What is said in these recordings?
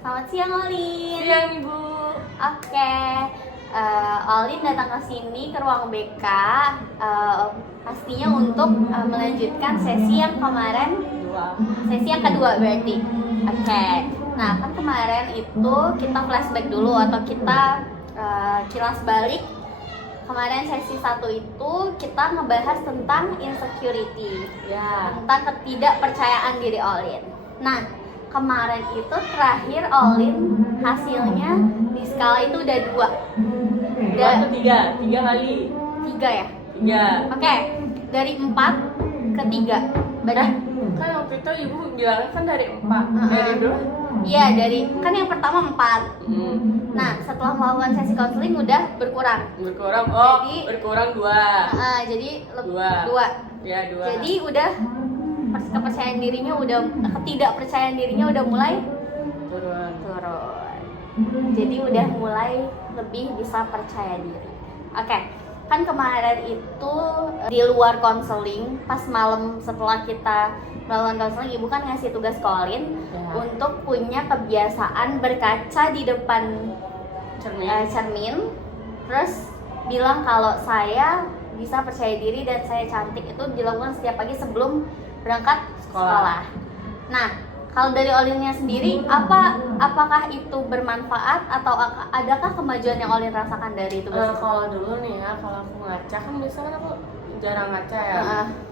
Selamat siang Olin. Siang Ibu. Oke, Olin datang ke sini ke ruang BK pastinya untuk melanjutkan sesi yang kemarin, sesi yang kedua berarti. Oke, nah kan kemarin itu kita flashback dulu atau kita kilas balik. Kemarin sesi 1 itu kita ngebahas tentang insecurity, Ya. tentang ketidakpercayaan diri Olin. Nah, kemarin itu terakhir Olin hasilnya di skala itu udah 2. Dua atau tiga? 3 kali. 3 ya? 3. Oke, dari 4 ke 3. Berarti Kan waktu itu Ibu bilangnya kan dari 4. Dari berapa? iya, dari kan yang pertama 4. Nah, setelah melakukan sesi konseling udah berkurang. Berkurang. Oh, Jadi- berkurang 2. Jadi Dua. 2. Ya, 2. Jadi udah kepercayaan dirinya udah ketidakpercayaan dirinya udah mulai turun. Jadi udah mulai lebih bisa percaya diri. Oke, kan kemarin itu di luar konseling, pas malam setelah kita melakukan konseling, Ibu kan ngasih tugas ke Olin Ya. untuk punya kebiasaan berkaca di depan cermin, terus bilang kalau saya bisa percaya diri dan saya cantik. Itu dilakukan setiap pagi sebelum berangkat sekolah. Nah, kalau dari Olinnya sendiri, apakah itu bermanfaat atau adakah kemajuan yang Olin rasakan dari itu? Kalau dulu nih ya, kalau aku ngaca kan biasanya kan aku jarang ngaca ya.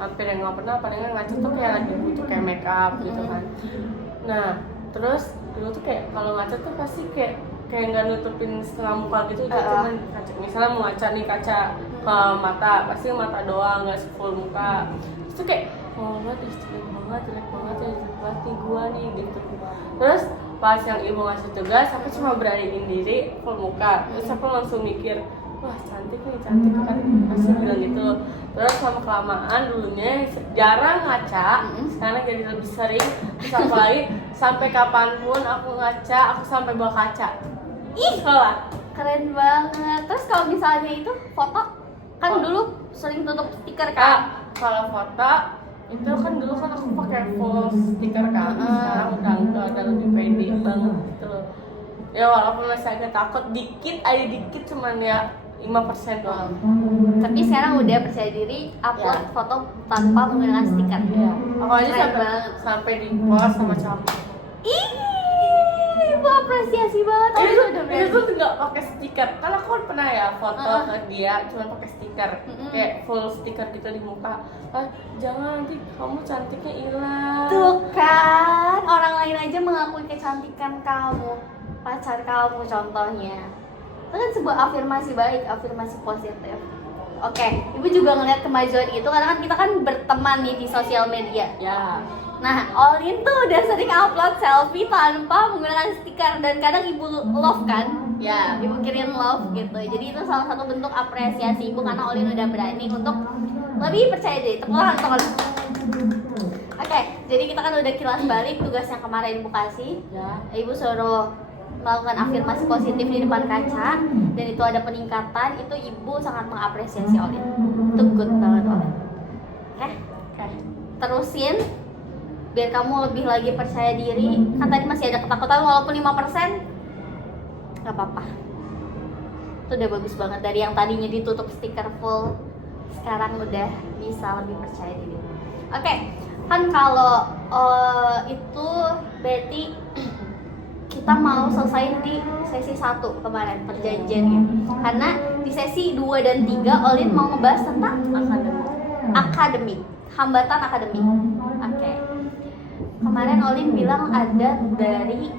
Hampir yang nggak pernah, palingan ngaca tuh kayak lagi butuh kayak make up gitu kan. Nah, terus dulu tuh kayak kalau ngaca tuh pasti kayak nggak nutupin setengah muka gitu, cuman kaca. Misalnya mau ngaca nih, kaca ke mata, pasti mata doang, nggak full muka. Terus tuh kayak oh banget, jelek banget nih gua nih gitu. Terus pas yang Ibu ngasih tugas, aku cuma beraniin diri full muka. Terus aku langsung mikir, wah cantik kan, pasti bilang gitu. Terus lama kelamaan dulunya jarang ngaca, sekarang jadi lebih sering. Terus aku lagi sampai kapanpun aku ngaca, aku sampai bawa kaca. Sekolah. Keren banget. Terus kalau misalnya itu foto, kan dulu sering tutup stiker kan? Kalau foto itu kan dulu kan aku pakai full stiker kan, sekarang udah enggak, udah lebih pede banget gitu loh. Ya walaupun masih agak takut dikit cuman ya 5% doang. Tapi sekarang udah percaya diri upload foto tanpa menggunakan stiker. Aku aja Keren sampai di post sama cowok. Ibu apresiasi banget. Oh, itu udah Itu tuh nggak pakai stiker. Kan aku kan pernah ya foto ke dia cuma pakai stiker, kayak full stiker gitu di muka. Jangan, nanti kamu cantiknya hilang. Tuh kan, orang lain aja mengakui kecantikan kamu, pacar kamu contohnya. Itu kan sebuah afirmasi baik, afirmasi positif. Oke, Ibu juga ngeliat kemajuan itu karena kan kita kan berteman nih di sosial media. Ya. Nah, Olin tuh udah sering upload selfie tanpa menggunakan stiker dan kadang Ibu love kan? Ya. Ibu kirim love gitu. Jadi itu salah satu bentuk apresiasi Ibu karena Olin udah berani untuk lebih percaya diri. Tepuk tangan untuk Olin. Oke, jadi kita kan udah kilas balik tugas yang kemarin Ibu kasih. Ya. Ibu suruh melakukan afirmasi positif di depan kaca dan itu ada peningkatan. Itu Ibu sangat mengapresiasi Olin. Itu good banget Olin. Oke. Terusin biar kamu lebih lagi percaya diri. Kan tadi masih ada ketakutan walaupun 5%, gak apa-apa. Itu udah bagus banget. Dari yang tadinya ditutup stiker full, sekarang udah bisa lebih percaya diri. Oke, kan kalau itu berarti kita mau selesai di sesi 1 kemarin perjanjiannya. Karena di sesi 2 dan 3 Olin mau ngebahas tentang akademik, hambatan akademik. Oke. Kemarin Olin bilang ada dari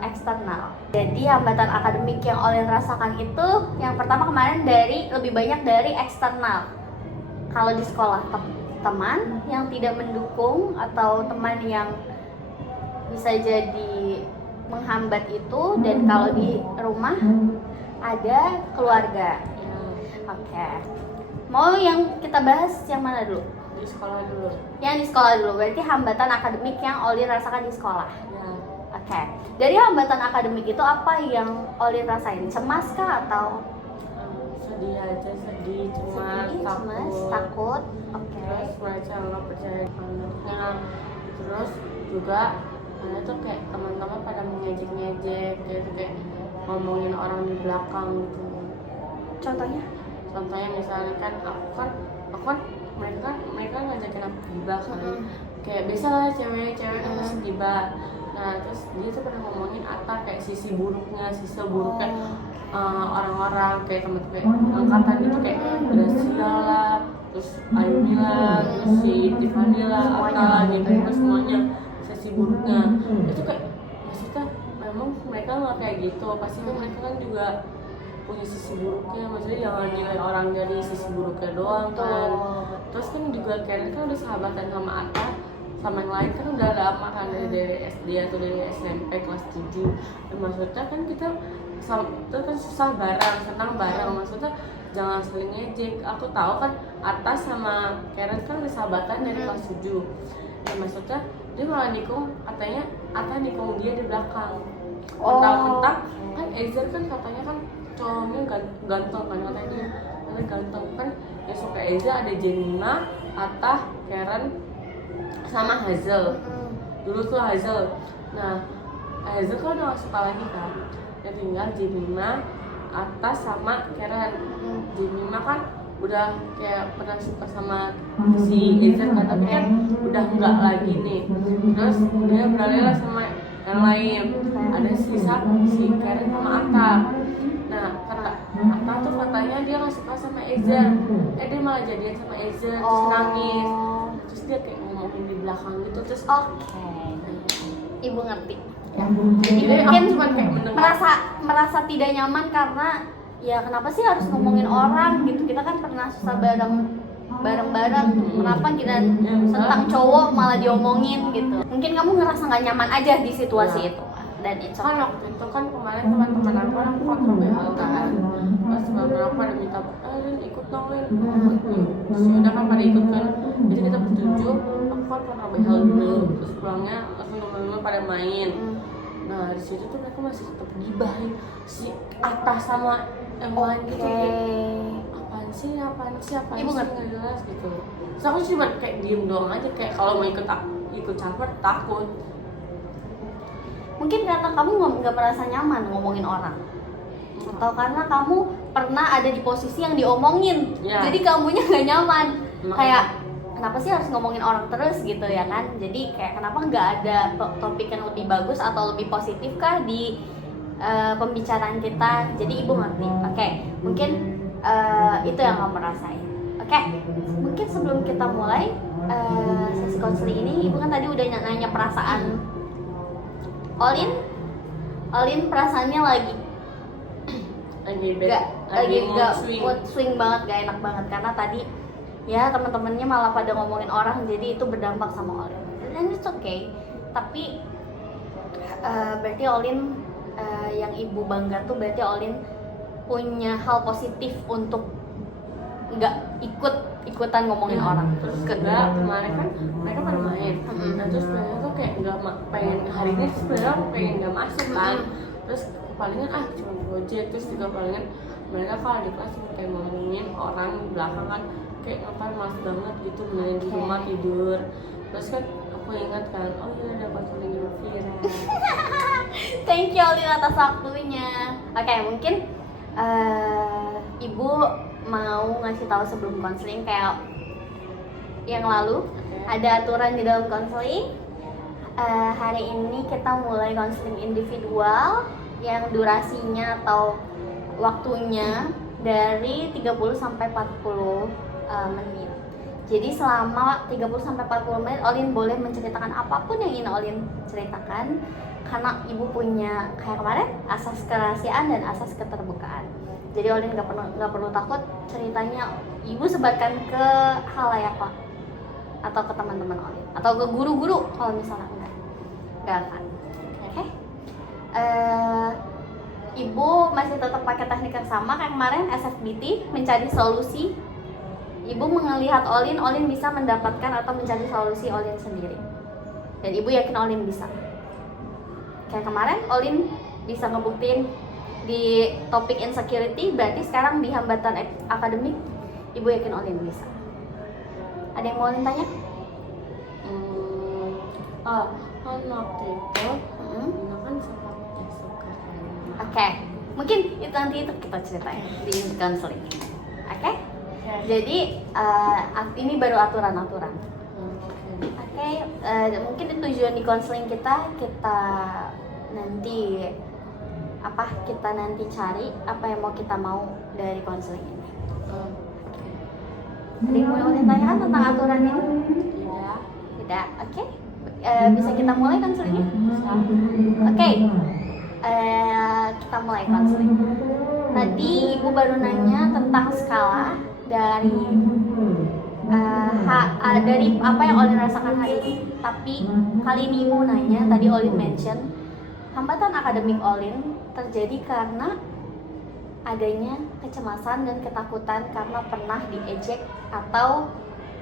eksternal. Jadi hambatan akademik yang Olin rasakan itu yang pertama kemarin lebih banyak dari eksternal. Kalau di sekolah teman yang tidak mendukung atau teman yang bisa jadi menghambat itu, dan kalau di rumah ada keluarga. Oke. Mau yang kita bahas yang mana dulu? Di sekolah dulu. Yang di sekolah dulu, berarti hambatan akademik yang Olin rasakan di sekolah. Ya. Oke. Dari hambatan akademik itu apa yang Olin rasain? Cemas kah atau Sedih aja, cemas, takut. Terus mereka nggak percaya anaknya. Terus juga karena tuh kayak teman-teman pada ngomongin orang di belakang gitu. Contohnya? Contohnya misalnya kan aku kan mereka ngajakin aku gibah kan. Kayak biasa lah cewek kan pasti gibah. Nah terus dia tuh pernah ngomongin Atta kayak sisi buruknya orang-orang kayak temen kayak angkatan gitu kayak Gracia lah, terus Ayumi lah, terus si Tiffany lah, Atta lah gitu, terus semuanya sisi buruknya. Itu kayak maksudnya memang mereka nggak kayak gitu, pasti kan mereka kan juga punya sisi buruknya, maksudnya jangan nilai orang dari sisi buruknya doang kan. Terus kan juga Karen kan udah sahabatan sama Atta, sama yang lain kan udah lama kan dari SD atau dari SMP kelas 7. Dan maksudnya kan kita itu kan susah bareng, senang bareng, maksudnya jangan saling ngejek. Aku tahu kan Atta sama Karen kan udah sahabatan dari kelas 7. Ya maksudnya dia malah nikung, katanya Atta nikung dia di belakang. Mentang-mentang kan Ezer kan katanya kan cowoknya ganteng kan katanya ganteng kan, yang suka Ezer ada Jemima, Atta, Karen sama Hazel. Dulu tuh Hazel. Nah Hazel kan udah gak suka lagi kan, ya tinggal Jemima, Atta sama Karen. Jemima kan udah kayak pernah suka sama si Ezer kan, tapi kan udah enggak lagi nih. Terus dia beralih lah sama yang lain, ada sisa si Karen sama Atta. Nah kata Atta tuh katanya dia nggak suka sama Ezer, dia malah jadian sama Ezer, terus nangis, terus dia kayak ngomongin di belakang gitu, terus Ibu ngerti. Jadi mungkin cuma kayak mendengar, merasa tidak nyaman karena ya kenapa sih harus ngomongin orang gitu, kita kan pernah susah bareng-bareng, kenapa kita tentang cowok malah diomongin gitu. Mungkin kamu ngerasa nggak nyaman aja di situasi itu, dan itu kan waktu itu kan kemarin teman-teman aku kontrol BL kan, pas teman-teman aku pada minta Lin ikut dong Lin, terus udah kan pada ikut kan, jadi kita bertujuh, aku kan kontrol BL dulu, terus pulangnya langsung teman-teman pada main. Nah di situ tuh mereka masih tetap gibahin si Atta sama yang lain gitu, apaan sih Ibu nggak jelas gitu. Terus aku cuma kayak diem doang aja, kayak kalau mau ikut campur takut. mungkin karena kamu nggak merasa nyaman ngomongin orang, atau karena kamu pernah ada di posisi yang diomongin, jadi kamunya nggak nyaman. Kayak kenapa sih harus ngomongin orang terus gitu ya kan, jadi kayak kenapa nggak ada topik yang lebih bagus atau lebih positif kah di pembicaraan kita. Jadi ibu ngerti. Oke, mungkin itu yang kamu rasain. Oke, mungkin sebelum kita mulai sesi konseling ini, ibu kan tadi udah nanya perasaan Olin perasaannya lagi nggak mood swing banget, gak enak banget karena tadi ya teman-temannya malah pada ngomongin orang, jadi itu berdampak sama Olin. Dan it's okay, tapi berarti Olin yang ibu bangga tuh berarti Olin punya hal positif untuk nggak ikutan ngomongin orang. Terus kedua kemarin kan mereka pada main, nah terus mereka tuh kayak nggak pengen hari ini sebenarnya pengen nggak masuk kan, terus palingan cuma project, terus juga palingan mereka kalau di kelas cuma kayak ngomongin orang di belakang kan, kayak ngapain malas banget gitu, mending di rumah tidur. Terus kan aku ingat kan, oh iya ada konseling Vira. Thank you Olin atas waktunya. Oke, mungkin ibu mau ngasih tahu sebelum konseling kayak yang lalu ada aturan di dalam konseling. Hari ini kita mulai konseling individual yang durasinya atau waktunya dari 30 sampai 40 menit. Jadi selama 30 sampai 40 menit Olin boleh menceritakan apapun yang ingin Olin ceritakan, karena ibu punya kayak kemarin asas kerahasiaan dan asas keterbukaan. Jadi Olin nggak perlu takut ceritanya ibu sebarkan ke halayak atau ke teman-teman Olin atau ke guru-guru kalau misalnya nggak akan. Oke. Ibu masih tetap pakai teknik yang sama kayak kemarin, SFBT, mencari solusi. Ibu melihat Olin bisa mendapatkan atau mencari solusi Olin sendiri, dan ibu yakin Olin bisa. Kayak kemarin Olin bisa ngebuktiin di topik insecurity, berarti sekarang di hambatan akademik ibu yakin Olin bisa. Ada yang mau Olin tanya? Kan waktu itu kan sempat suka. Oke, Mungkin itu nanti itu kita ceritain di counseling. Oke? Ya. Jadi ini baru aturan-aturan. Oke, mungkin tujuan di konseling kita nanti cari apa yang mau dari konseling ini. Ada yang mau ditanyakan tentang aturan ini? Tidak. Oke. Bisa kita mulai konselingnya? Oke. Kita mulai konseling. Tadi ibu baru nanya tentang skala dari dari apa yang Olin rasakan hari ini. Tapi kali ini ibu nanya, tadi Olin mention hambatan akademik Olin terjadi karena adanya kecemasan dan ketakutan karena pernah diejek atau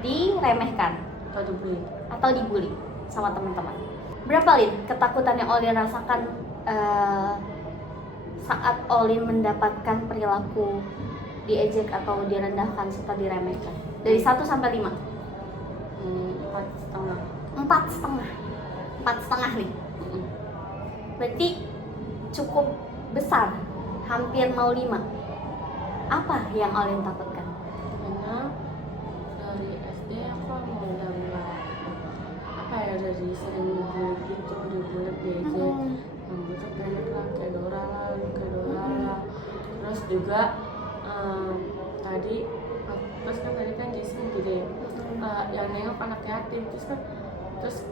diremehkan atau dibully sama teman-teman. Berapa Lin ketakutan yang Olin rasakan saat Olin mendapatkan perilaku diejek atau direndahkan serta diremehkan? Dari 1 sampai 5. 4,5 nih. Berarti cukup besar, hampir mau 5. Apa yang Olin takutkan? Karena dari SD aku dari sering dibully gitu, diejek, rambutnya pendek lah, kayak Dora lah. Terus juga tadi kan Jason gede, yang nengok anak yatim, terus kan terus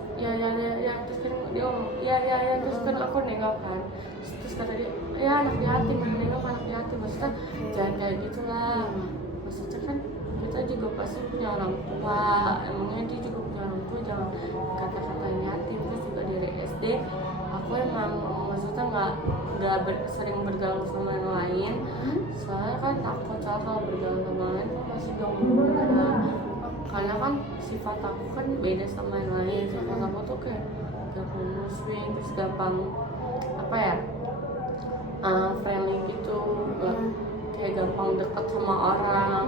kan aku nengok kan, terus kata dia ya anak yatim, nengok anak yatim, maksudnya jangan kayak gitulah, maksudnya kan kita juga pasti punya orang tua, emangnya dia juga punya orang tua, jangan kata-katain yatim. Terus juga dari SD aku emang maksudnya nggak sering bergaul sama yang lain, soalnya kan takut kalau bergaul sama yang lain masih ganggu, karena kan sifat aku kan beda sama yang lain. Sifat aku tuh kayak gampang swing, terus gampang friendly gitu, kayak gampang deket sama orang,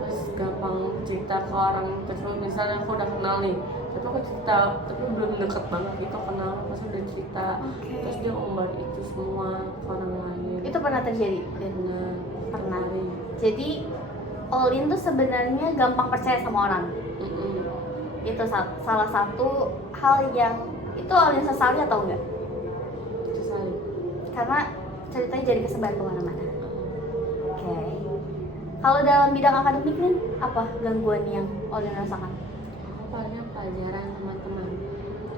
terus gampang cerita ke orang. Terus misalnya aku udah kenal nih, tapi aku cerita tapi belum deket banget gitu, kenal pas udah cerita, terus dia ngomong itu semua ke orang lain. Itu pernah terjadi? Pernah. Jadi Olin tuh sebenarnya gampang percaya sama orang. Itu salah satu hal yang itu Olin sesali atau enggak? Sesali. Karena ceritanya jadi kesebar kemana-mana. Oke. Kalau dalam bidang akademik nih, apa gangguan yang Olin rasakan? Paling pelajaran sama teman.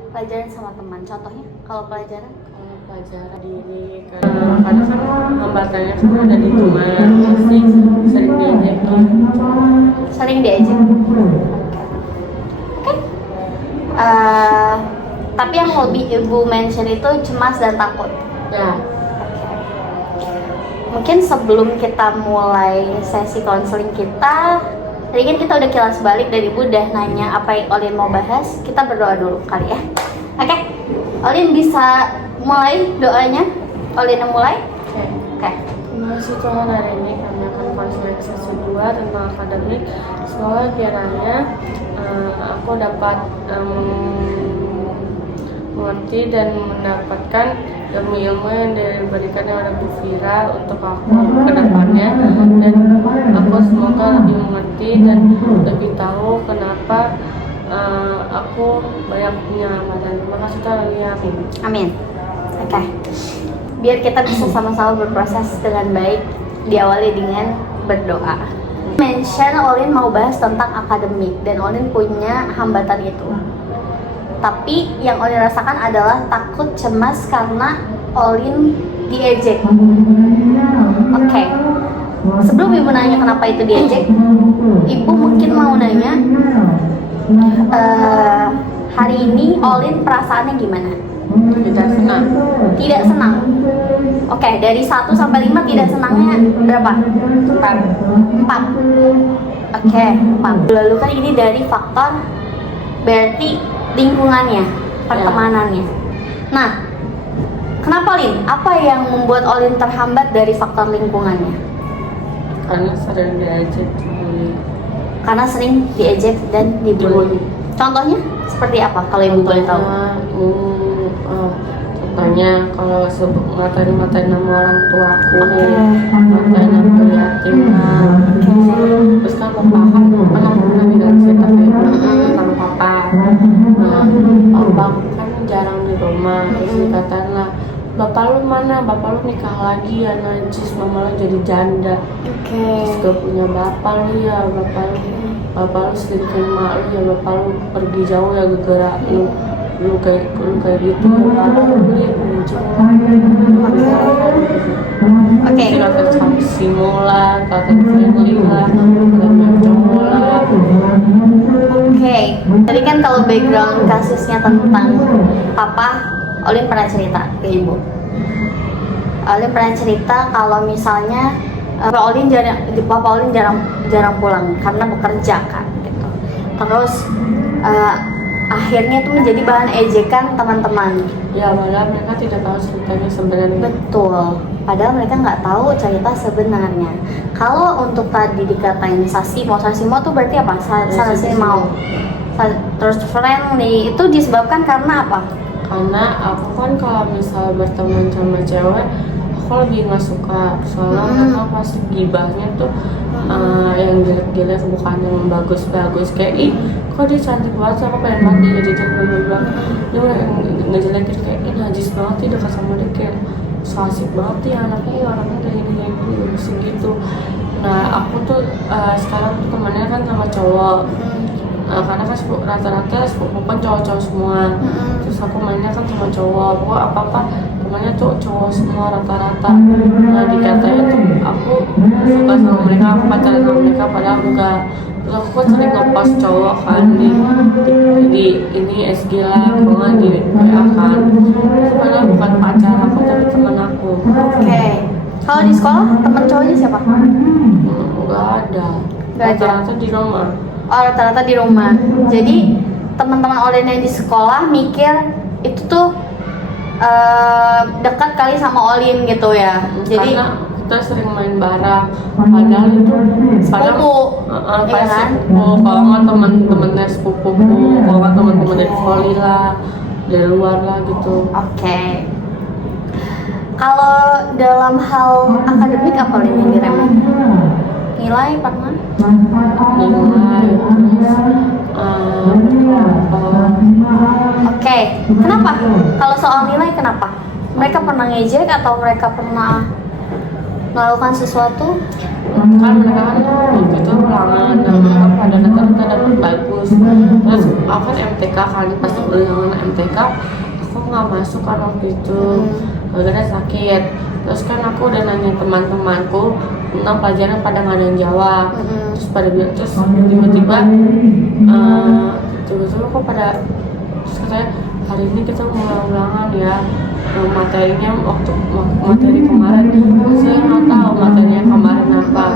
Pelajaran sama teman. Contohnya kalau pelajaran? Kalau pelajaran diri, kadang kan hambatannya kan ada di teman, pasti sering diejek. Sering diejek. Oke. Tapi yang lebih ibu mention itu cemas dan takut. Ya. Mungkin sebelum kita mulai sesi konseling kita, tadi kan kita udah kilas balik dari ibu udah nanya apa yang Olin mau bahas. Kita berdoa dulu kali ya. Oke. Olin bisa mulai doanya? Olin mulai? Oke. Terima kasih Tuhan, hari ini kami akan konseling sesi 2 tentang akademik. Semoga kiranya aku dapat mengerti dan mendapatkan ilmu-ilmu yang diberikan oleh Bu Fira untuk aku ke depannya, dan aku semoga lebih mengerti dan lebih tahu kenapa aku banyak punya hambatan. Terima kasih Tuhan, amin. Amin. Oke. Biar kita bisa sama-sama berproses dengan baik, diawali dengan berdoa. Mention Olin mau bahas tentang akademik dan Olin punya hambatan itu. Tapi yang Olin rasakan adalah takut, cemas karena Olin diejek. Oke. Sebelum ibu nanya kenapa itu diejek, ibu mungkin mau nanya hari ini Olin perasaannya gimana? Tidak senang. Tidak senang. Oke, dari 1 sampai 5 tidak senangnya berapa? 4. Oke, 4. Lalu kan ini dari faktor berarti lingkungannya, pertemanannya. Nah, kenapa Lin? Apa yang membuat Olin terhambat dari faktor lingkungannya? Karena sering diejek, dibully. Karena sering diejek dan dibully. Contohnya seperti apa kalau ibu boleh tahu? tanya kalau ngatain nama orang tua aku, ngatain nama yatim. Terus kan papa kan aku pernah bilang cerita tentang papa. Nah, papa kan jarang di rumah, terus dikatain lah, bapak lu mana? Bapak lu nikah lagi ya najis, mama lu jadi janda. Terus gak punya bapak lu ya, bapak lu selingkuhin mak lu ya, bapak lu pergi jauh ya gara-gara lu kayak gitu. Bapak lu beli Oke. Kata simula, kata friendly lah, kata cowok lah. Oke. Tadi kan kalau background kasusnya tentang papa, Olin pernah cerita ke ibu. Olin pernah cerita kalau misalnya Papa Olin jarang pulang karena bekerja kan gitu. Terus akhirnya itu menjadi bahan ejekan teman-teman. Ya, padahal mereka tidak tahu ceritanya sebenarnya. Betul. Padahal mereka nggak tahu cerita sebenarnya. Kalau untuk tadi dikatain Sasimo tuh berarti apa? Sasimo. Terus friendly itu disebabkan karena apa? Karena aku kan kalau misalnya berteman sama cewek, aku lebih nggak suka soalnya karena pasti gibahnya tuh yang jelek-jelek, bukan yang bagus-bagus. Kayak ih, kok dia cantik banget, aku pengen banget dia jadi bilang dia ngejelekin kayak ih najis banget dia dekat sama dia, kayak so asik banget ya anaknya kayak gini gitu. Nah aku tuh sekarang tuh temannya kan sama cowok. Karena kan rata-rata sepupu kan cowok-cowok semua. Terus aku mainnya kan sama cowok, aku apa-apa temannya tuh cowok semua rata-rata. Nah dikatanya tuh aku suka sama mereka, aku pacaran sama mereka, padahal enggak. Terus aku kan sering ngepost cowok kan di ini SG lah, kalau nggak di WA kan. Terus padahal bukan pacar aku tapi teman aku. Oke. Kalau di sekolah teman cowoknya siapa? Enggak ada. Rata-rata di rumah. Oh, rata-rata di rumah. Jadi teman-teman Olin yang di sekolah mikir itu tuh dekat kali sama Olin gitu ya. Jadi karena kita sering main bareng, padahal itu sepupu, pas sepupu, kalau nggak teman-temannya sepupuku, kalau nggak teman-teman dari voli lah, dari luar lah gitu. Oke. Kalau dalam hal akademik apa Olin yang diremehin? Nilai pernah? Nilai, Oke. Kenapa? Kalau soal nilai kenapa? Mereka pernah ngejek atau mereka pernah melakukan sesuatu? kan mereka kan waktu itu ulangan dan mereka pada rata-rata dapat bagus. Terus aku kan MTK kan, pas ulangan MTK aku nggak masuk kan waktu itu gara-gara sakit. Terus kan aku udah nanya teman-temanku tentang pelajaran, pada nggak ada yang jawab. Terus pada bilang, terus tiba-tiba kok pada, terus katanya hari ini kita mau ulangan ya, materinya waktu materi kemarin saya nggak tahu materinya kemarin apa.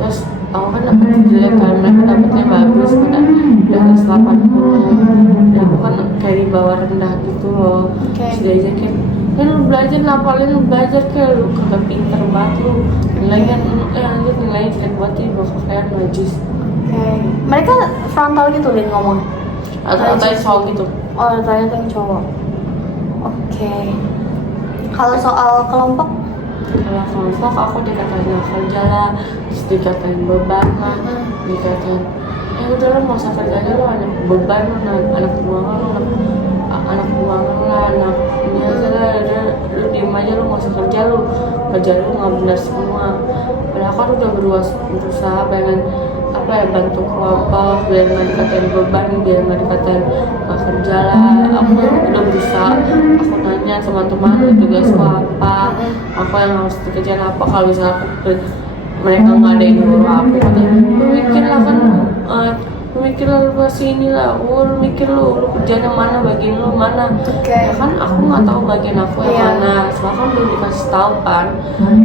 Terus aku kan dapet jelek kan, mereka dapetnya bagus, pada di atas 80. Dan aku kan kayak di bawah rendah gitu loh. Terus diajakin, lu belajar, ngapalin lu belajar, kayak lu kagak pinter banget lu, nilainya lanjut nilainya jelek banget ya, bakal kayak najis. Mereka frontal gitu Lin ngomong? Atau cowok gitu? Oh, ternyata yang cowok. Oke. Kalau soal kelompok? Kalau kelompok aku dikatain kerja lah, terus dikatain beban lah, dikatain udah lu mau usah kerja aja, lu anak beban, lu anak buangan, lu anak buangan lah, anak ini aja lah, lu diem aja, lu nggak usah kerja, lu kerja lu nggak benar semua. Padahal aku udah berusaha pengen apa ya, bantu kelompok biar nggak dikatain beban, biar nggak dikatain nggak kerja lah. Aku udah berusaha, aku nanya teman-teman tugasku apa, apa yang harus dikerjain apa. Kalau misalnya mereka nggak ada yang nyuruh aku, katanya lu mikir lah kan, lu mikir lah, lu kasih inilah, lu mikir lu kerjaan yang mana, bagian lu mana. Ya kan aku nggak tahu bagian aku yang mana, soalnya kan belum dikasih tahu kan.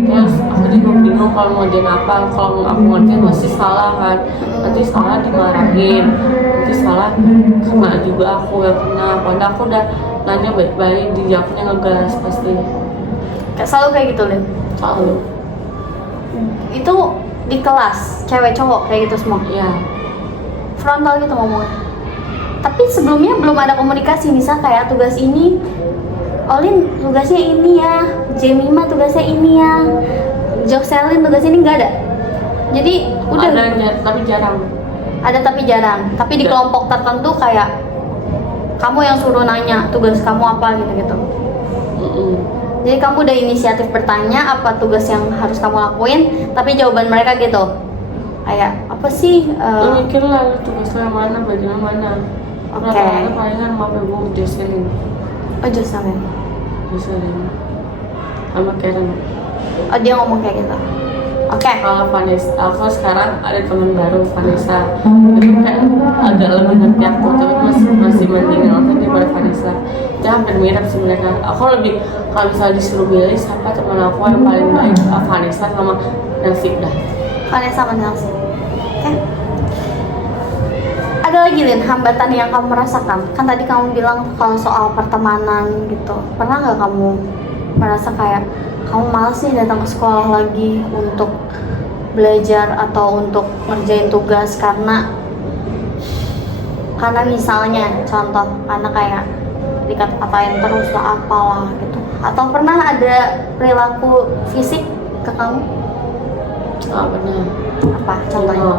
Terus aku juga bingung kalau mau ngerjain apa, kalau aku ngerjain pasti salah kan, nanti salah dimarahin, nanti salah kena juga aku yang kena. Padahal aku udah nanya baik-baik, dijawabnya ngegas pasti. Selalu kayak gitu Lin? Selalu. Itu di kelas, cewek cowok kayak gitu semua? Iya. Frontal gitu ngomongnya? Tapi sebelumnya belum ada komunikasi, misal kayak tugas ini Olin tugasnya ini ya, Jemima tugasnya ini ya, Jocelyn tugasnya ini nggak ada. Jadi udah tapi jarang. Ada tapi jarang. Tapi di kelompok tertentu kayak kamu yang suruh nanya tugas kamu apa gitu-gitu. Jadi kamu udah inisiatif bertanya apa tugas yang harus kamu lakuin, tapi jawaban mereka gitu. Kayak apa sih? Mikir lah tugasnya mana, bagian mana. Oke. Rata-rata palingan mau ibu Jocelyn. Oh Jocelyn. Sama Karen. Oh dia ngomong kayak gitu. Oke. Kalau Vanessa, aku sekarang ada teman baru Vanessa. Itu kayak agak lebih ngerti aku, tapi masih mendingan aku daripada Vanessa. Dia hampir mirip sih mereka. Aku lebih kalau misalnya disuruh pilih siapa teman aku yang paling baik, Vanessa sama Nasib dah. Vanessa sama Nelson. Oke. Ada lagi Lin, hambatan yang kamu rasakan? Kan tadi kamu bilang kalau soal pertemanan gitu. Pernah nggak kamu merasa kayak kamu malas nih datang ke sekolah lagi untuk belajar atau untuk ngerjain tugas karena misalnya contoh karena kayak dikata-katain terus lah apalah gitu, atau pernah ada perilaku fisik ke kamu? Benar. Apa contohnya?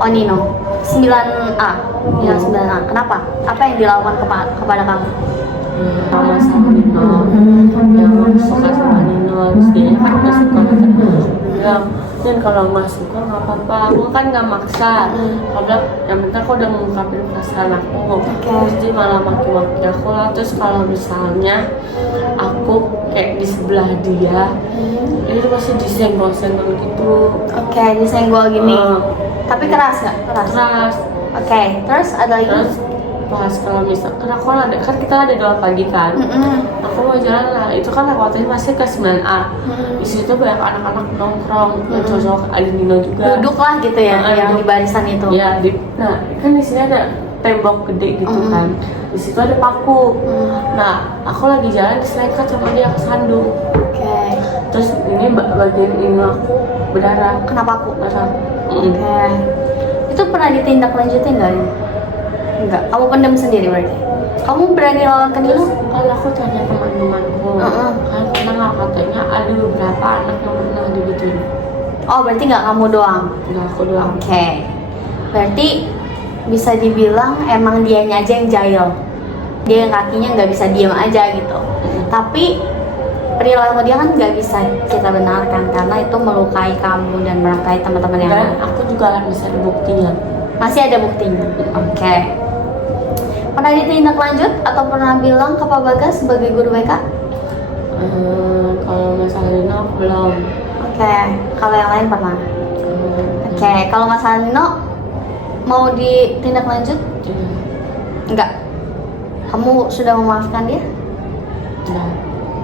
Oh Nino 9A. Nino 9A. Kenapa? Apa yang dilakukan kepada kamu? Sama Nino yang suka sama Nino, terus dia kan udah suka bilang, dan kalau nggak suka nggak apa-apa, aku kan nggak maksa. Aku bilang yang penting aku udah mengungkapin perasaan aku. Terus dia malah maki-maki aku lah. Terus kalau misalnya aku kayak di sebelah dia, itu pasti disenggol-senggol gitu. Oke, disenggol gini. Tapi keras nggak? Keras. Oke, terus ada lagi? Terus pas kalau misalkan aku kan kita ada 2 pagi kan, aku mau jalan lah, itu kan lewatnya masih ke 9A. Di situ banyak anak-anak nongkrong, yang cocok ada Nino juga. Duduk lah gitu ya, yang di barisan itu. Iya, nah kan di sini ada tembok gede gitu kan, di situ ada paku. Nah aku lagi jalan diselekat sama dia kesandung. Oke. Terus ini bagian ini aku berdarah. Kenapa aku? Darah. Oke. Itu pernah ditindaklanjutin nggak? Enggak. Kamu pendam sendiri berarti? Kamu berani lawan ke Nino? Kalau aku tanya teman-temanku, kan pernah katanya ada beberapa anak yang pernah digituin. Oh berarti nggak kamu doang? Nggak aku doang. Oke. Berarti bisa dibilang emang dianya aja yang jahil. Dia yang kakinya nggak bisa diem aja gitu. Tapi perilaku dia kan nggak bisa kita benarkan karena itu melukai kamu dan melukai teman-teman yang lain. Dan aku juga bisa ada buktinya. Masih ada buktinya. Oke. Pernah ditindak lanjut atau pernah bilang ke Pak Bagas sebagai guru BK? Kalau masalah Nino belum. Oke. Kalau yang lain pernah. Oke. Kalau masalah Nino mau ditindak lanjut? Enggak. Kamu sudah memaafkan dia?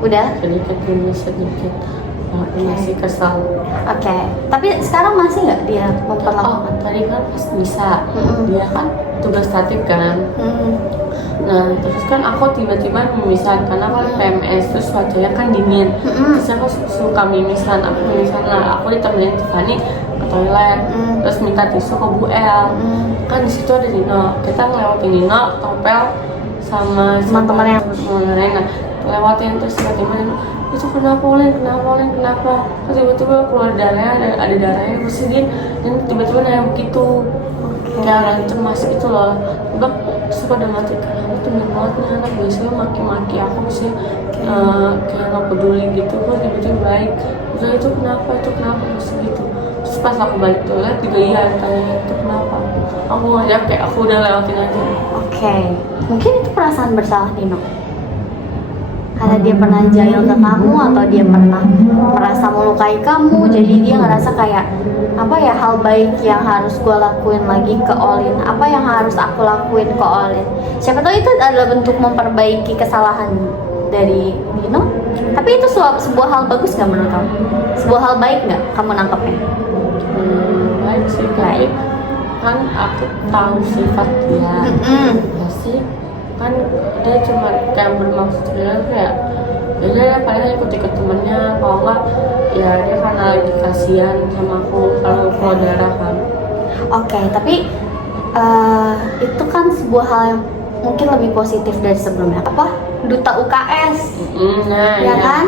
Udah? Sedikit demi sedikit. Masih kesal. Oke. Tapi sekarang masih nggak dia memperlakukan? Tadi kan pas bisa. Dia kan tugas statik kan. Nah terus kan aku tiba-tiba mimisan karena aku PMS, terus cuacanya kan dingin. Terus aku suka mimisan. Aku ditemenin Tiffany ke toilet. Terus minta tisu ke Bu El. Kan di situ ada Nino. Kita ngelewatin Nino, Topel sama teman-teman yang lain. Lewatin terus tiba-tiba itu kenapa terus tiba-tiba keluar darahnya, ada darahnya bersihin dan tiba-tiba nanya begitu. Kayak orang cemas gitu loh. Udah suka udah mati, kenapa tuh banget nih anak, biasanya maki-maki aku sih kayak nggak peduli gitu, kok tiba-tiba baik. Udah itu kenapa masih gitu. Terus pas aku balik toilet juga iya tanya itu kenapa. Aku ngajak kayak aku udah lewatin aja. Oke. Mungkin itu perasaan bersalah Nino. Karena dia pernah jahil ke kamu atau dia pernah merasa melukai kamu, jadi dia ngerasa kayak apa ya hal baik yang harus gue lakuin lagi ke Olin, apa yang harus aku lakuin ke Olin. Siapa tahu itu adalah bentuk memperbaiki kesalahan dari Nino. Tapi itu sebuah hal bagus nggak menurut kamu? Sebuah hal baik nggak kamu nangkepnya? Baik sih, baik. Kan aku tahu sifat dia. Pasti kan dia cuma kayak bermaksud bilang kayak ya paling ikut temennya, kalau enggak ya dia karena lagi kasihan sama aku kalau keluar darah kan. Oke, tapi itu kan sebuah hal yang mungkin lebih positif dari sebelumnya. Apa duta UKS, Nah, ya kan?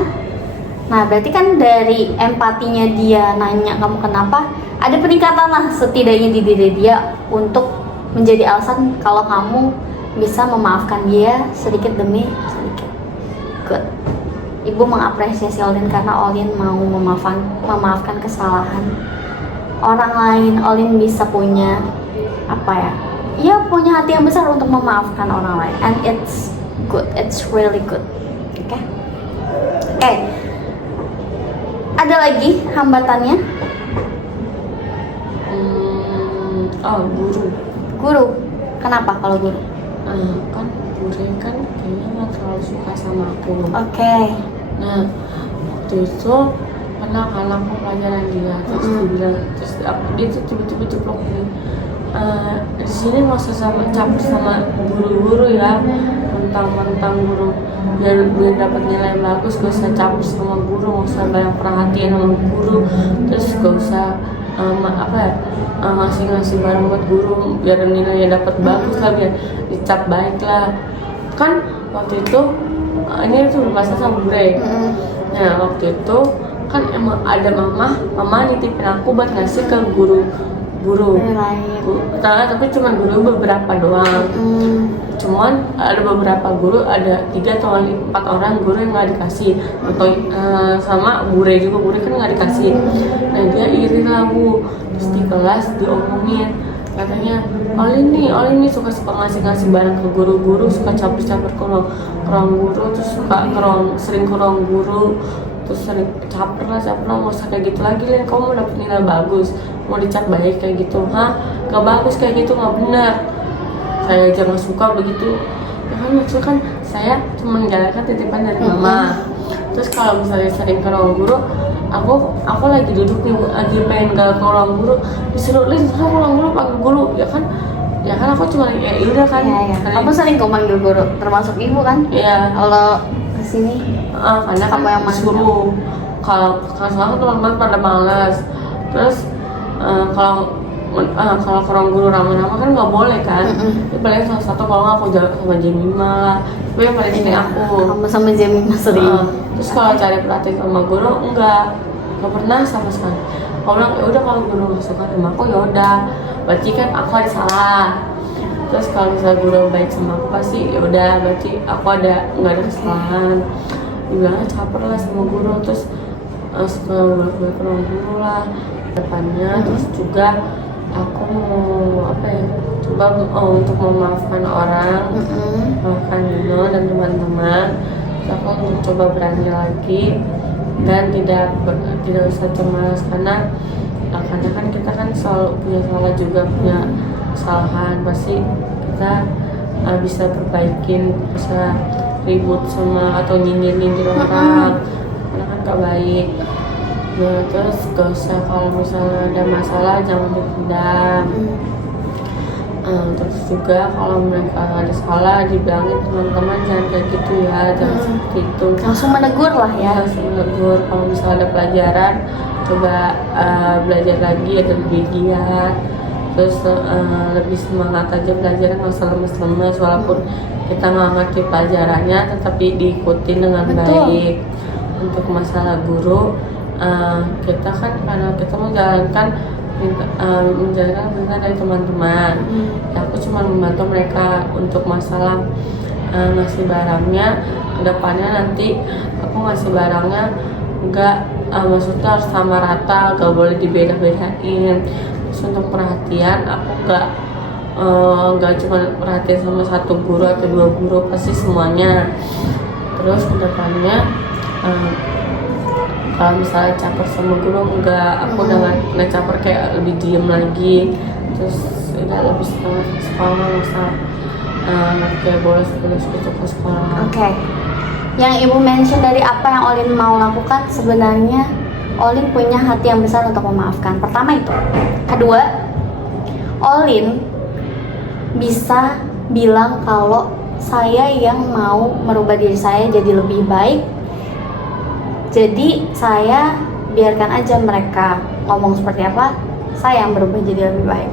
Nah, berarti kan dari empatinya dia nanya kamu kenapa, ada peningkatan lah setidaknya di diri dia untuk menjadi alasan kalau kamu bisa memaafkan dia sedikit demi sedikit. Good. Ibu mengapresiasi Olin karena Olin mau memaafkan kesalahan orang lain. Olin bisa punya punya hati yang besar untuk memaafkan orang lain, and it's good, it's really good. Oke. Ada lagi hambatannya? Guru. Kenapa kalau guru? Kan guru kan kayaknya nggak terlalu suka sama aku. Oke. Nah, waktu itu pernah kan aku pelajaran dia, terus dia bilang, dia tuh tiba-tiba ceplok nih, di sini nggak usah campur sama guru-guru ya, mentang-mentang guru biar dapat nilai bagus, gak usah campur sama guru, gak usah banyak perhatian sama guru, terus gak usah ngasih barang buat guru biar nilainya dapat bagus lah, biar dicap baik lah. Kan waktu itu ini tuh berpasangan sama Bre. Nah waktu itu kan emang ada mama nitipin aku buat ngasih ke guru tapi cuma guru beberapa doang. Cuman ada beberapa guru, ada 3 atau 4 orang guru yang nggak dikasih, atau sama Bure juga, Bure kan nggak dikasih. Nah dia iri lah Bu, terus di kelas diomongin, katanya Olin nih suka ngasih barang ke guru, suka campur ke ruang guru, terus sering ke ruang guru, terus sering caper lah, nggak usah kayak gitu lagi Lin, kamu mau dapet nilai bagus, mau dicap baik kayak gitu, gak bagus kayak gitu, gak benar, saya aja gak suka begitu. Ya kan maksudnya kan saya cuma menjalankan titipan dari mama. Terus kalau misalnya sering ke ruang guru, aku lagi duduk nih, lagi pengen ke ruang guru, disuruh Lin ke ruang guru, panggil guru, ya kan aku cuma udah kan. Kamu sering kok manggil guru, termasuk ibu kan? Iya. Kalau kesini karena kamu yang disuruh. Kalau soalnya teman-teman pada malas, terus kalau ke ruang guru ramai-ramai kan nggak boleh kan. Itu paling salah satu kalau nggak aku jalan sama Jemima, tapi yang paling sering aku. Kamu sama Jemima sering. Terus kalau cari perhatian sama guru nggak pernah sama sekali. Aku bilang ya udah, kalau guru nggak suka sama aku ya udah, berarti kan aku ada salah. Terus kalau misalnya guru baik sama aku pasti ya udah, berarti aku nggak ada kesalahan. Dibilangnya caper lah sama guru, terus suka bolak-balik ke ruang guru lah depannya. Terus juga aku mau coba untuk memaafkan orang, memaafkan Nino dan teman-teman. Terus aku untuk coba berani lagi dan tidak usah cemas, karena kan kita kan selalu punya salah juga, punya kesalahan, pasti kita bisa perbaikin, bisa ribut sama atau nyindir orang, karena kan gak baik. Nah terus gak usah, kalau misalnya ada masalah jangan dipendam. Terus juga kalau mereka ada salah dibilangin teman-teman, jangan kayak gitu ya, jangan seperti itu, langsung menegur lah ya. Langsung menegur. Kalau misalnya ada pelajaran, coba belajar lagi, ada lebih giat, terus lebih semangat aja belajarnya, nggak usah lemes-lemes. Walaupun kita nggak ngerti pelajarannya, tetapi diikutin dengan baik. Untuk masalah guru, kita kan karena kita menjalankan perintah dari teman-teman, aku cuma membantu mereka untuk masalah ngasih barangnya. Kedepannya nanti aku ngasih barangnya maksudnya harus sama rata, gak boleh dibeda-bedain. Terus untuk perhatian, aku gak cuma perhatian sama satu guru atau 2 guru, pasti semuanya. Terus kedepannya kalau misalnya caper sama guru aku udah nggak caper, kayak lebih diem lagi, terus udah lebih semangat ke sekolah, nggak usah kayak bolos gitu ke sekolah. Oke. Yang ibu mention dari apa yang Olin mau lakukan, sebenarnya Olin punya hati yang besar untuk memaafkan. Pertama itu. Kedua, Olin bisa bilang kalau saya yang mau merubah diri saya jadi lebih baik. Jadi saya biarkan aja mereka ngomong seperti apa, saya yang berubah jadi lebih baik.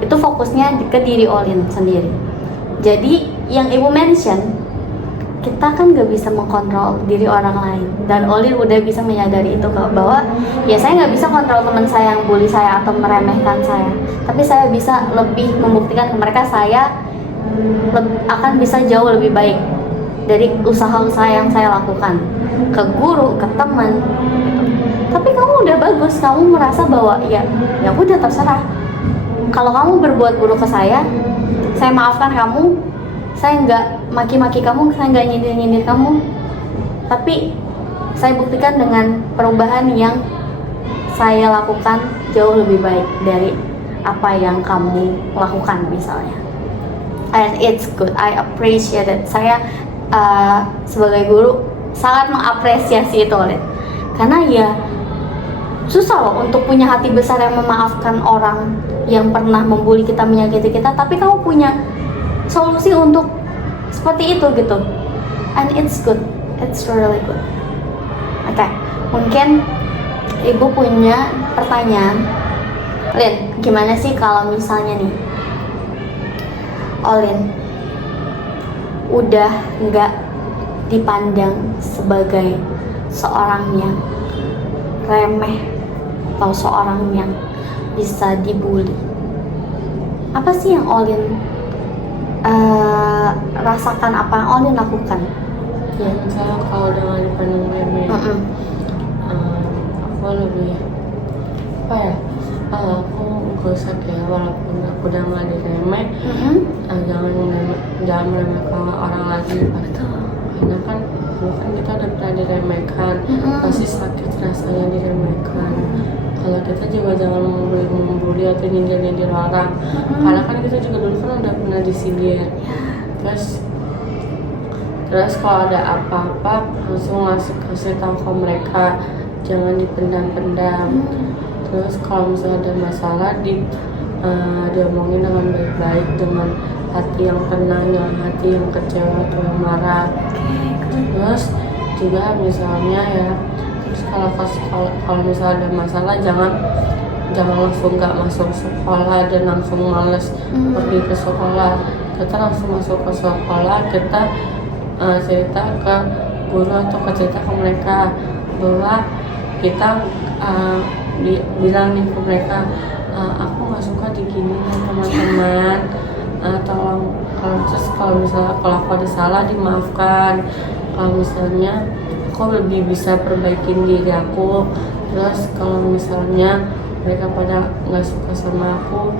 Itu fokusnya ke diri Olin sendiri. Jadi yang ibu mention, kita kan gak bisa mengkontrol diri orang lain, dan Olin udah bisa menyadari itu bahwa ya saya nggak bisa kontrol teman saya yang bully saya atau meremehkan saya, tapi saya bisa lebih membuktikan ke mereka saya akan bisa jauh lebih baik dari usaha-usaha yang saya lakukan ke guru, ke teman gitu. Tapi kamu udah bagus, kamu merasa bahwa ya udah terserah. Kalau kamu berbuat buruk ke saya maafkan kamu, saya nggak maki-maki kamu, saya nggak nyindir-nyindir kamu, tapi saya buktikan dengan perubahan yang saya lakukan jauh lebih baik dari apa yang kamu lakukan misalnya. And it's good, I appreciate it. Saya sebagai guru sangat mengapresiasi itu, Olin, karena ya susah loh untuk punya hati besar yang memaafkan orang yang pernah membuli kita, menyakiti kita, tapi kamu punya solusi untuk seperti itu gitu. And it's good, it's really good. Oke, mungkin ibu punya pertanyaan. Lin, gimana sih kalau misalnya nih Olin udah nggak dipandang sebagai seorang yang remeh atau seorang yang bisa dibully, apa sih yang Olin rasakan, apa yang Olin lakukan? Ya misalnya kalau udah nggak dipandang remeh, aku lebih aku gak usah kayak, walaupun aku udah nggak diremeh, jangan meremehkan orang lagi. Karena kan dulu kan kita udah pernah diremehkan, pasti sakit rasanya diremehkan. Kalau kita juga jangan membuli atau nyindir orang, karena kan kita juga dulu kan udah pernah disindir. Terus kalau ada apa-apa langsung kasih tahu ke mereka, jangan dipendam-pendam. Terus kalau misalnya ada masalah diomongin dengan baik-baik, dengan hati yang tenang, jangan hati yang kecewa atau yang marah. Terus juga misalnya ya, terus kalau misalnya ada masalah jangan langsung nggak masuk sekolah dan langsung males pergi ke sekolah. Kita langsung masuk ke sekolah, kita cerita ke guru atau cerita ke mereka bahwa kita bilang nih ke mereka, aku nggak suka digini teman-teman, tolong kalau misalnya aku ada salah dimaafkan, kalau misalnya aku lebih bisa perbaikin diri aku. Terus kalau misalnya mereka pada nggak suka sama aku,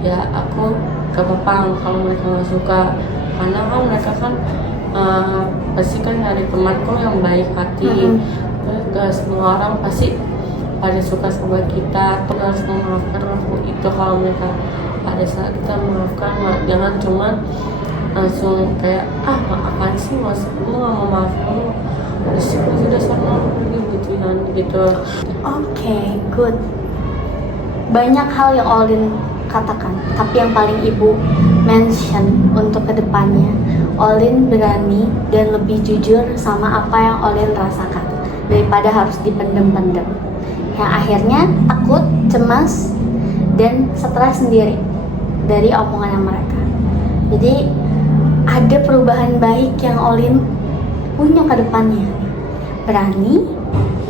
ya aku gak apa-apa kalau mereka nggak suka, karena kan mereka kan pasti kan dari temanku yang baik hati. Terus gak semua orang pasti pada suka sama kita, tuh harus memaafkan aku itu. Kalau mereka pada saat kita memaafkan, jangan cuma langsung kayak apaan sih mas, gue gak mau maafin lu, sudah sana gitu. Oke, good. Banyak hal yang Olin katakan, tapi yang paling ibu mention untuk kedepannya, Olin berani dan lebih jujur sama apa yang Olin rasakan daripada harus dipendem-pendem, yang akhirnya takut, cemas, dan stres sendiri dari omongan mereka. Jadi ada perubahan baik yang Olin punya ke depannya. Berani,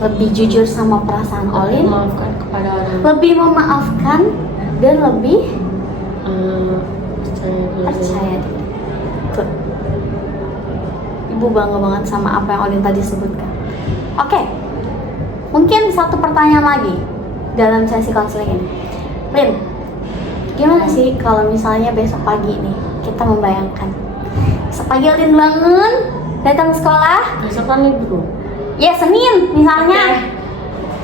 lebih jujur sama perasaan Olin, memaafkan kepada orang, lebih memaafkan, dan lebih percaya diri. Tuh. Ibu bangga banget sama apa yang Olin tadi sebutkan. Oke. Mungkin satu pertanyaan lagi dalam sesi konseling ini. Lin, gimana sih kalau misalnya besok pagi nih kita membayangkan besok pagi Lin bangun, datang sekolah. Besok kan libur. Ya Senin misalnya.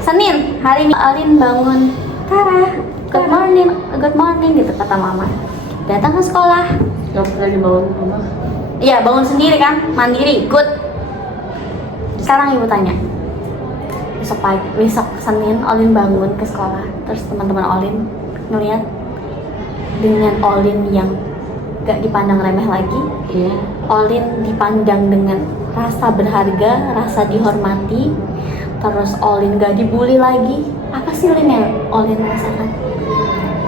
Senin hari ini Lin bangun, Kara, good morning gitu kata mama. Datang ke sekolah. Gak pernah dibangun mama. Iya bangun sendiri kan, mandiri, good. Sekarang ibu tanya. Besok Senin Olin bangun ke sekolah, terus teman-teman Olin ngeliat dengan Olin yang gak dipandang remeh lagi, Olin dipandang dengan rasa berharga, rasa dihormati, terus Olin gak dibully lagi. Apa sih Lin yang Olin rasakan?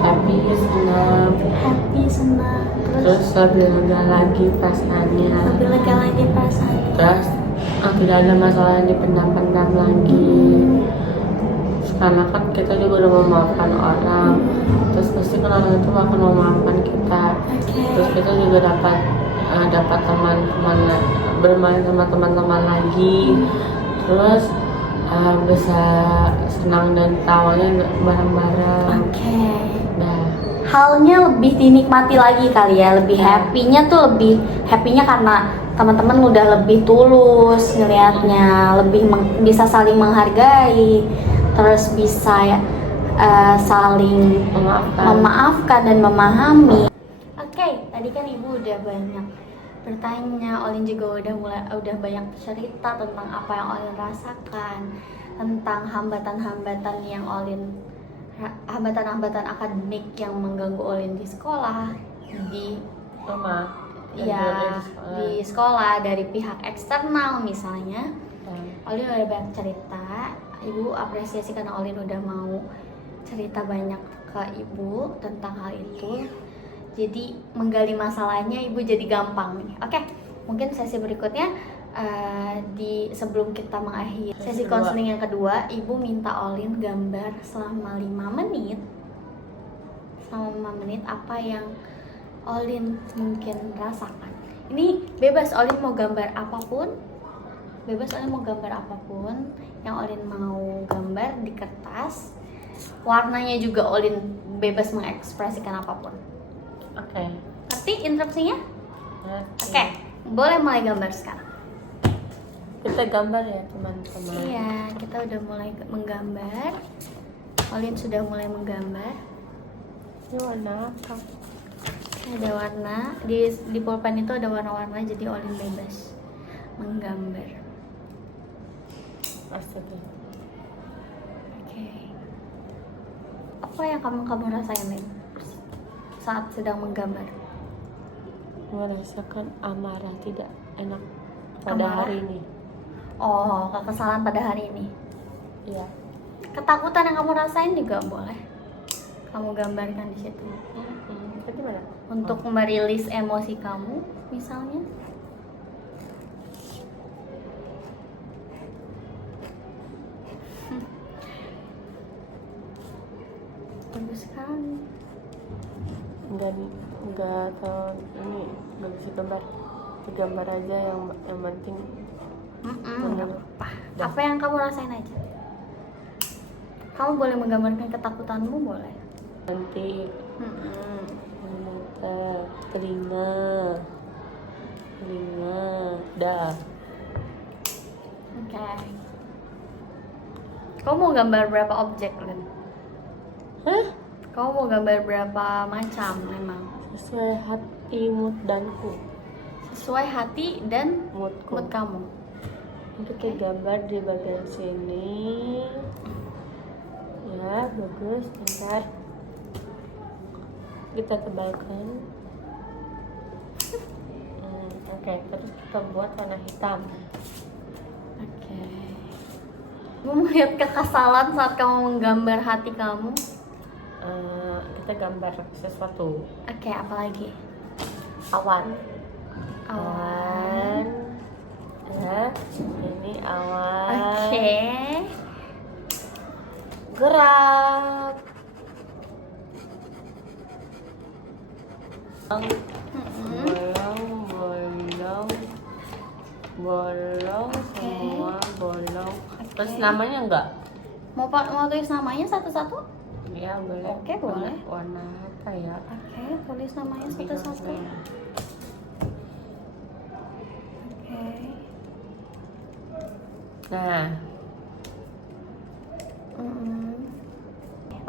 Tapi happy, senang, terus lebih lega lagi perasaannya, lebih lega lagi perasaan. terus tidak ada masalah yang dipendam-pendam lagi. Karena kan kita juga udah memaafkan orang, terus pasti kan orang itu akan memaafkan kita. Terus kita juga dapat teman-teman, bermain sama teman-teman lagi, terus bisa senang dan tawanya bareng-bareng. Nah, Halnya lebih dinikmati lagi kali ya, lebih happy-nya tuh lebih happy-nya karena teman-teman udah lebih tulus ngelihatnya, lebih bisa saling menghargai, terus bisa saling memaafkan dan memahami. Oke, tadi kan ibu udah banyak bertanya, Olin juga udah banyak cerita tentang apa yang Olin rasakan, tentang hambatan-hambatan yang hambatan-hambatan akademik yang mengganggu Olin di sekolah, di sekolah dari pihak eksternal misalnya. Olin udah banyak cerita, ibu apresiasi karena Olin udah mau cerita banyak ke ibu tentang hal itu. Jadi menggali masalahnya ibu jadi gampang nih. Oke, mungkin sesi berikutnya sebelum kita mengakhiri sesi konseling yang kedua, ibu minta Olin gambar selama 5 menit. Selama 5 menit apa yang Olin mungkin rasakan. Ini bebas, Olin mau gambar apapun. Bebas, Olin mau gambar apapun yang Olin mau gambar di kertas. Warnanya juga Olin bebas mengekspresikan apapun. Oke. Ngerti instruksinya? Oke, boleh mulai gambar sekarang. Kita gambar ya teman-teman. Iya, kita udah mulai menggambar. Olin sudah mulai menggambar. Ini warna apa? Ada warna di pulpen itu ada warna-warna, jadi Olin bebas menggambar. Astaga. Oke. Apa yang kamu rasain, Lin, saat sedang menggambar? Merasakan amarah tidak enak pada hari ini. Oh, kekesalan pada hari ini. Iya. Ketakutan yang kamu rasain juga boleh kamu gambarkan di situ. Itu gimana? Untuk merilis emosi kamu, misalnya. Bagus sekali. Enggak tahu ini nggak bisa gambar. Gambar aja yang penting. Nggak apa-apa. Apa yang kamu rasain aja. Kamu boleh menggambarkan ketakutanmu, boleh. Nanti mata, telinga, dah. Oke. Kamu mau gambar berapa objek, Lin? Hah? Kamu mau gambar berapa macam memang? Sesuai hati, mood danku. Sesuai hati dan Moodku. mood kamu. Kita gambar di bagian sini. Ya, bagus. Bentar. Kita tebalkan. Oke, terus kita buat warna hitam. Oke. Kamu melihat kekesalan saat kamu menggambar hati kamu? Kita gambar sesuatu. Oke, apa lagi? Awan. Awan. Ya, ini awan. Oke. Gerak. Bolong, semua bolong. Terus namanya enggak? Mau tulis namanya satu-satu? Ya boleh. Oke, boleh. Warna apa ya? Oke, tulis namanya satu-satu. Oke. Nah,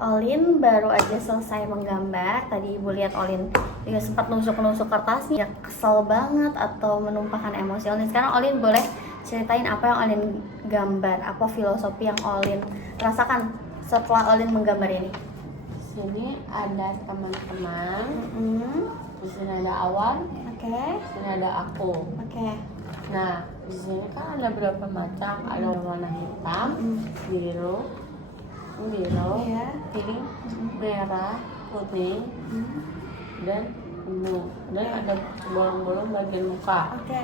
Olin baru aja selesai menggambar. Tadi ibu lihat Olin juga sempat nusuk-nusuk kertasnya. Kesel banget atau menumpahkan emosi Olin. Sekarang Olin boleh ceritain apa yang Olin gambar, apa filosofi yang Olin rasakan setelah Olin menggambar ini. sini ada teman-teman. Di sini ada awan. Oke. Di sini ada aku. Oke. Nah, di sini kan ada berapa macam? Ada warna hitam, biru, Iya. pink, merah, kuning dan ungu dan ada bolong-bolong bagian muka. Oke.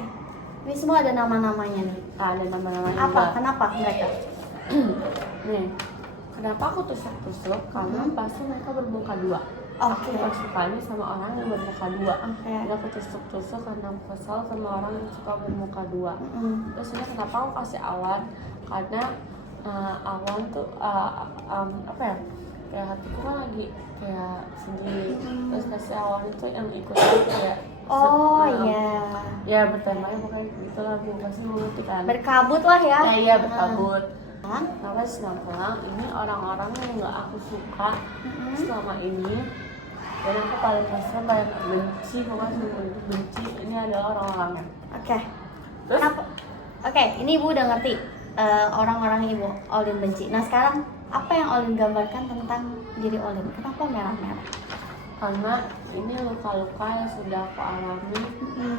Ini semua ada nama-namanya nih. Ada nama-namanya Apa? juga. Kenapa mereka? Nih, kenapa aku tusuk-tusuk? Karena pasti mereka bermuka dua. Oke. Aku gak sukanya sama orang yang bermuka dua. Oke. Jadi aku tusuk-tusuk karena aku kesal sama orang yang suka bermuka dua. Terus ini kenapa aku kasih awan? Karena awan tuh apa ya? Kayak hatiku kan lagi kayak sedih. Terus kasih awan itu yang ikutin kayak Oh iya. ya bertemanya pokoknya gitu lah, Bu. Pasti mengerti kan? Berkabut lah ya. Ya iya berkabut. Hah? Kenapa pulang ini orang-orang yang nggak aku suka selama ini, dan aku paling kesel, paling benci, pokoknya bener-bener benci ini adalah orang-orangnya. Oke. Terus Kenapa? Oke, ini Ibu udah ngerti orang-orang yang Ibu Olin benci. Nah sekarang apa yang Olin gambarkan tentang diri Olin? Kenapa merah-merah? karena ini luka-luka yang sudah aku alami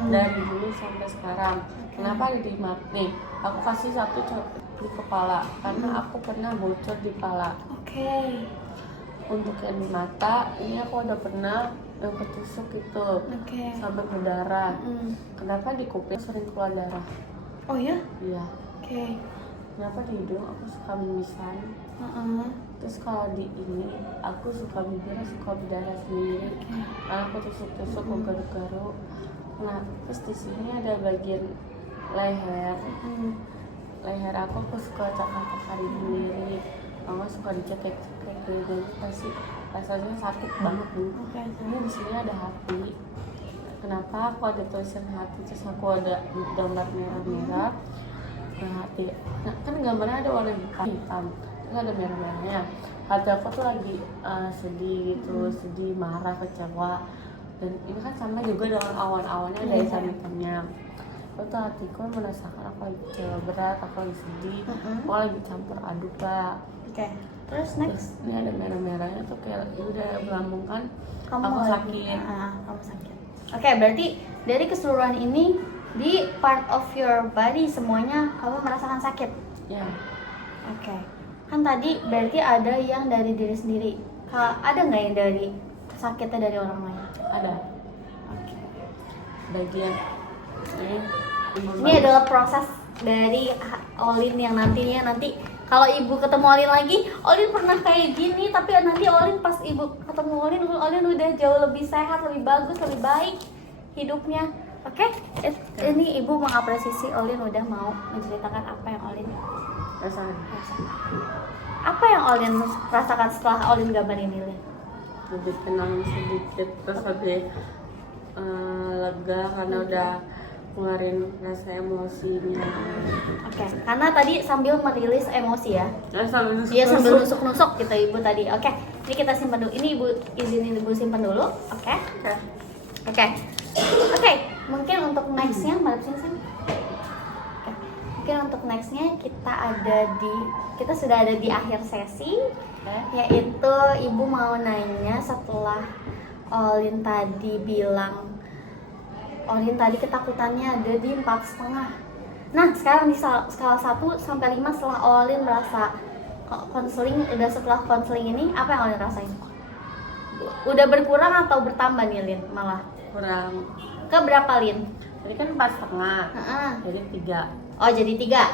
dari dulu sampai sekarang. Kenapa ada di mata? Nih, aku kasih satu contoh di kepala karena aku pernah bocor di kepala. Oke. Untuk yang di mata, ini aku udah pernah yang ketusuk itu sampai berdarah. Kenapa di kuping sering keluar darah? Oh ya? Iya. Oke. Kenapa di hidung aku suka mimisan? Terus kalau di ini aku suka bibirnya suka berdarah sendiri. Karena aku tusuk-tusuk ke garuk-garuk. Nah, terus di sini ada bagian leher. Leher aku suka cakar-cakar sendiri. Mama suka dicekek-cekek gitu. Pasti rasanya sakit banget nih. Ini di sini ada hati. Kenapa aku ada tulisan hati, terus aku ada gambar merah-merah. Nah, hati. Nah, kan gambarnya ada warna hitam. Terus ada merah-merahnya. Hati aku tuh lagi sedih gitu, sedih, marah, kecewa. Dan ini kan sama juga dengan awan-awannya dari hitam-hitamnya. Itu hatiku merasakan aku lagi kecewa berat, aku lagi sedih, aku lagi campur aduk lah. Oke. Terus next. Ini ada merah-merahnya tuh kayak udah melambungkan Kamu aku lagi- sakit. kamu sakit. Oke, berarti dari keseluruhan ini di part of your body semuanya kamu merasakan sakit. Ya, Oke. Kan tadi berarti ada yang dari diri sendiri. Ada nggak yang dari sakitnya dari orang lain? ada Oke. bagian Ini adalah proses dari Olin yang nantinya kalau ibu ketemu Olin lagi, Olin pernah kayak gini, tapi nanti Olin pas ibu ketemu Olin udah jauh lebih sehat, lebih bagus, lebih baik hidupnya. Oke? Ini ibu mengapresiasi Olin udah mau menceritakan apa yang Olin rasakan. rasakan. Apa yang Olin rasakan setelah Olin gambar ini, Lin? Lebih tenang sedikit, terus lebih lega karena udah ngeluarin rasa emosinya. Oke, karena tadi sambil merilis emosi ya. Sambil nusuk-nusuk. Iya, sambil nusuk-nusuk gitu ibu tadi. Oke, ini kita simpan dulu. Ini ibu izinin ibu simpan dulu. Oke. Oke. Mungkin untuk nextnya, Mbak Sing. Oke. Mungkin untuk nextnya kita sudah ada di akhir sesi, yaitu ibu mau nanya setelah Olin tadi bilang. Olin tadi ketakutannya ada di 4,5. Nah, sekarang di skala 1 sampai 5 setelah Olin merasa setelah konseling ini, apa yang Olin rasain? Udah berkurang atau bertambah nih, Lin? Malah kurang. ke berapa, Lin? Jadi kan 4,5. Jadi 3. Oh, jadi 3.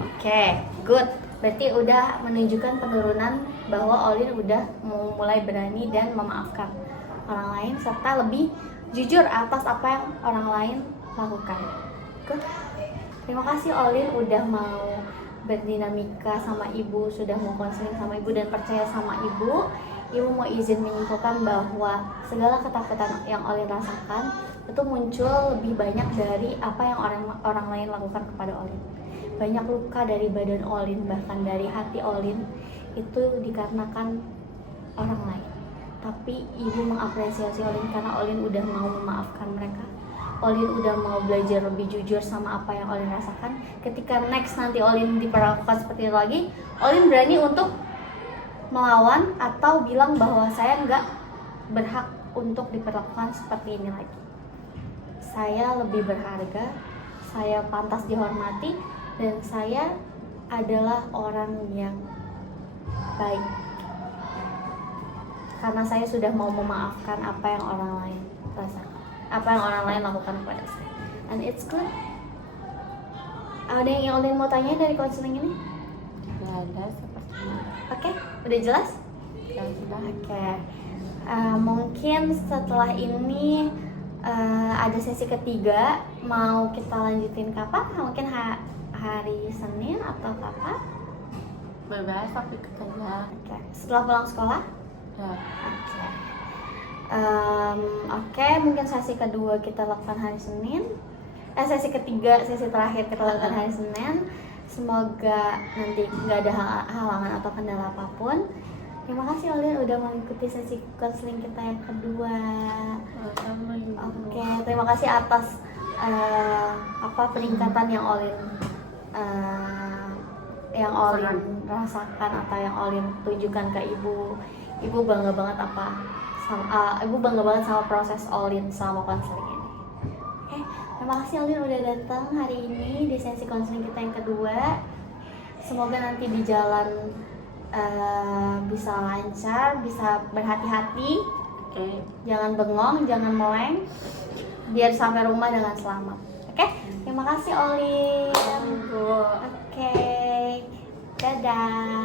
Oke, good. Berarti udah menunjukkan penurunan bahwa Olin udah mulai berani dan memaafkan orang lain serta lebih jujur atas apa yang orang lain lakukan. Good. Terima kasih Olin udah mau berdinamika sama ibu, sudah mau konseling sama ibu dan percaya sama ibu. Ibu mau izin menyimpulkan bahwa segala ketakutan yang Olin rasakan itu muncul lebih banyak dari apa yang orang lain lakukan kepada Olin. Banyak luka dari badan Olin, bahkan dari hati Olin itu dikarenakan orang lain. Tapi ibu mengapresiasi Olin karena Olin udah mau memaafkan mereka. Olin udah mau belajar lebih jujur sama apa yang Olin rasakan. Ketika next nanti Olin diperlakukan seperti itu lagi, Olin berani untuk melawan atau bilang bahwa saya nggak berhak untuk diperlakukan seperti ini lagi. Saya lebih berharga, saya pantas dihormati, dan saya adalah orang yang baik. karena saya sudah mau memaafkan apa yang orang lain rasakan, apa yang orang lain lakukan kepada saya, and it's good. Ada yang Olin mau tanya dari konseling ini? Nggak ada sepertinya. Oke, udah jelas? Ya sudah. Oke. Mungkin setelah ini ada sesi ketiga, mau kita lanjutin kapan? Mungkin hari Senin atau kapan? Bebas tapi kerja. Oke. Setelah pulang sekolah? Ya. Oke. Oke, mungkin sesi kedua kita lakukan hari Senin. Sesi ketiga, sesi terakhir kita lakukan hari Senin. Semoga nanti nggak ada halangan atau kendala apapun. Terima kasih Olin udah mengikuti sesi konseling kita yang kedua. Sama Ibu. Oke, terima kasih atas peningkatan yang Olin rasakan atau yang Olin tunjukkan ke ibu. Ibu bangga banget ibu bangga banget sama proses Olin selama konseling ini. Oke, terima kasih Olin udah datang hari ini di sesi konseling kita yang kedua. Semoga nanti di jalan bisa lancar, bisa berhati-hati. Oke. Jangan bengong, jangan meleng, biar sampai rumah dengan selamat. Oke, terima kasih Olin. Bu. Oke, dadah.